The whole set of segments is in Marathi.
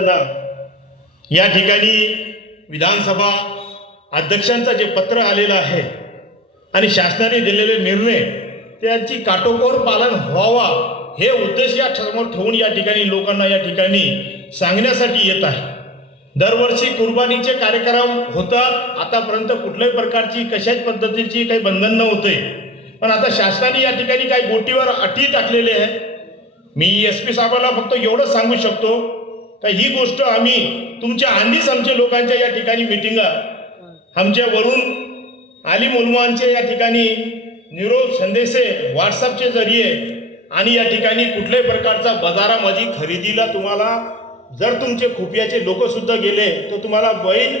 ना या ठिकाणी विधानसभा अध्यक्षांचं जे पत्र आलेलं आहे आणि शासनाने दिलेले निर्णय त्यांची काटोकोर पालन व्हावा हे उद्देश या समोर ठेवून या ठिकाणी लोकांना या ठिकाणी सांगण्यासाठी येत आहे. दरवर्षी कुर्बानीचे कार्यक्रम होतात. आतापर्यंत कुठल्याही प्रकारची कशाच पद्धतीची काही बंधन नव्हते. पण आता शासनाने या ठिकाणी काही गोटीवर अटी टाकलेले आहे मी एस पी साहेबाला फक्त एवढंच सांगू शकतो का ही गोष्ट आम्ही तुमच्या आधीच आमच्या लोकांच्या या ठिकाणी मिटिंगा आमच्या वरून आली मुलमांचे या ठिकाणी निरोप संदेशे व्हॉट्सअपचे जरिये आणि या ठिकाणी कुठल्याही प्रकारचा बाजारामध्ये खरेदीला तुम्हाला जर तुमचे खुपियाचे लोकसुद्धा गेले तर तुम्हाला बैल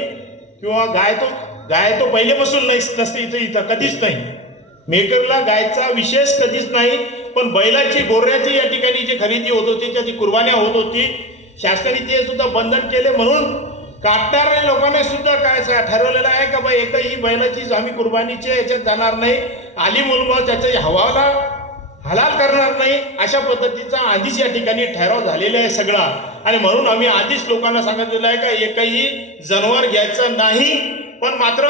किंवा गाय तो गाय तो पहिलेपासून नाही नसते इथं इथं कधीच नाही. मेकरला गायचा विशेष कधीच नाही पण बैलाची गोऱ्याची या ठिकाणी जी खरेदी होत होती त्याची कुर्बान्या होत होती शासनाने ते सुद्धा बंधन केले म्हणून काटणाऱ्या लोकांना सुद्धा काय ठरवलेलं आहे का बाई एकदा ही बैलाची आम्ही कुर्बानीच्या याच्यात जाणार नाही आली मुलमळ त्याच्या हवाला हलाल करणार नाही अशा पद्धतीचा आधीच या ठिकाणी ठराव झालेला आहे सगळा. आणि म्हणून आम्ही आधीच लोकांना सांगितलेलं आहे का एकही जनावर घ्यायचं नाही पण मात्र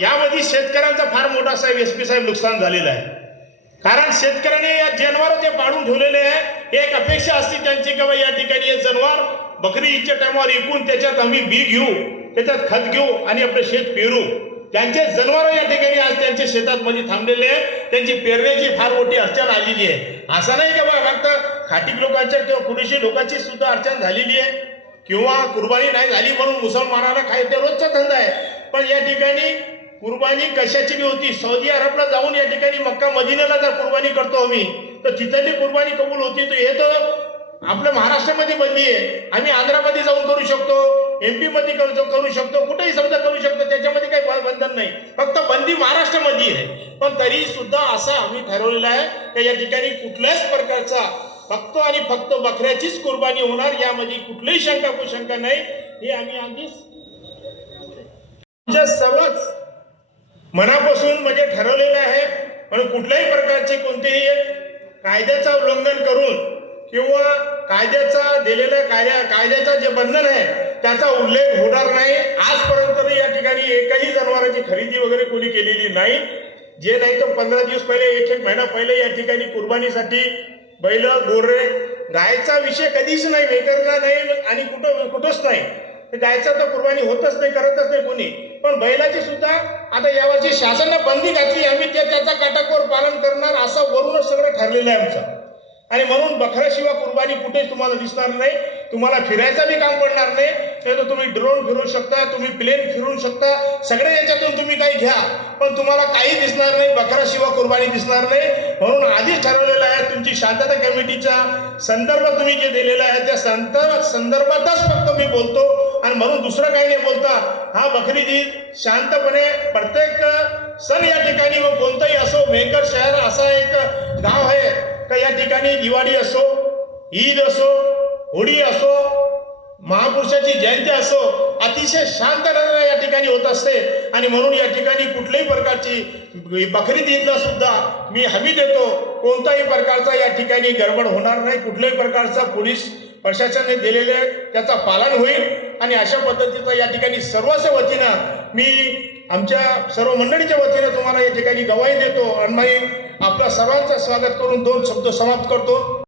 यामध्ये शेतकऱ्यांचा फार मोठा साहेब एस पी साहेब नुकसान झालेलं आहे. शेतकऱ्याने या जनावर जे पाडून ठेवलेले आहे. एक अपेक्षा असते त्यांची की या ठिकाणी हे जनावर बकरीच्या टायमावर विकून त्याच्यात आम्ही बी घेऊ त्याच्यात खत घेऊ आणि आपलं शेत पेरू. त्यांचे जनावर या ठिकाणी आज त्यांच्या शेतात मध्ये थांबलेले आहे त्यांची पेरण्याची फार मोठी अडचण आलेली आहे. असं नाही का बाबा फक्त खाटीक लोकांच्या किंवा पुरुषी लोकांची सुद्धा अडचण झालेली आहे. किंवा कुर्बानी नाही झाली म्हणून मुसलमानाला खायचं ते रोजचा धंदा आहे. पण या ठिकाणी कुर्बानी कशाची बी होती? सौदी अरबला जाऊन या ठिकाणी मक्का मदिनाला जर कुर्बानी करतो आम्ही तर तिथली कुर्बानी कबूल होती? तर हे तर आपल्या महाराष्ट्रामध्ये बंदी आहे. आम्ही आंध्रामध्ये जाऊन करू शकतो एम पी मध्ये करू करू शकतो कुठेही समजा करू शकतो त्याच्यामध्ये काही बंधन नाही. फक्त बंदी महाराष्ट्रामध्ये आहे. पण तरी सुद्धा असं आम्ही ठरवलेलं आहे की या ठिकाणी कुठल्याच प्रकारचा फक्त आणि फक्त बकऱ्याचीच कुर्बानी होणार यामध्ये कुठलीही शंका कुशंका नाही. हे आम्ही आधीच आमच्या सर्वच मनापासून म्हणजे ठरवलेलं आहे म्हणून कुठल्याही प्रकारचे कोणतेही कायद्याचं उल्लंघन करून किंवा कायद्याचा दिलेला कायद्या कायद्याचं जे बंधन आहे त्याचा उल्लेख होणार नाही. आजपर्यंत या ठिकाणी एकही जनावरांची खरेदी वगैरे कोणी केलेली नाही. जे नाही तर पंधरा दिवस पहिले एक एक महिना पहिले या ठिकाणी कुर्बानीसाठी बैल गोरे गायचा विषय कधीच नाही वेगळा नाही आणि कुठं कुठंच नाही. तर गायचा तर कुर्बानी होतच नाही करतच नाही कोणी. पण बैलाची सुद्धा आता यावर्षी शासनानं बंदी घातली आम्ही त्या त्याचा काटाकोर पालन करणार असं वरूनच सगळं ठरलेलं आहे आमचं. आणि म्हणून बकऱ्याशिवाय कुर्बानी कुठेच तुम्हाला दिसणार नाही. तुम्हाला फिरायचं बी काम पडणार नाही. नाही तर तुम्ही ड्रोन फिरू शकता तुम्ही प्लेन फिरू शकता. सगळे याच्यातून तुम्ही काही घ्या. पण तुम्हाला काही दिसणार नाही बकऱ्याशिवाय कुर्बानी दिसणार नाही. म्हणून आधीच ठरवलेलं आहे तुमची शांतता कमिटीचा संदर्भ तुम्ही जे दिलेला आहे त्या संत संदर्भातच फक्त मी बोलतो. आणि म्हणून दुसरं काही नाही बोलता. हा बकरीजी शांतपणे प्रत्येक सण या ठिकाणी मग कोणताही असो मेकर शहर असा एक गाव आहे. का या ठिकाणी दिवाळी असो ईद असो होळी असो महापुरुषाची जयंती असो अतिशय शांत नजर या ठिकाणी होत असते. आणि म्हणून या ठिकाणी कुठल्याही प्रकारची बकरीद ईदला सुद्धा मी हमी देतो. कोणताही प्रकारचा या ठिकाणी गडबड होणार नाही. कुठल्याही प्रकारचा पोलीस प्रशासनाने दिलेले त्याचा पालन होईल. आणि अशा पद्धतीचा या ठिकाणी सर्वच वतीनं मी आमच्या सर्व मंडळीच्या वतीनं तुम्हाला या ठिकाणी गवाही देतो. आणि आपला सर्वांचं स्वागत करून दोन शब्द समाप्त करतो.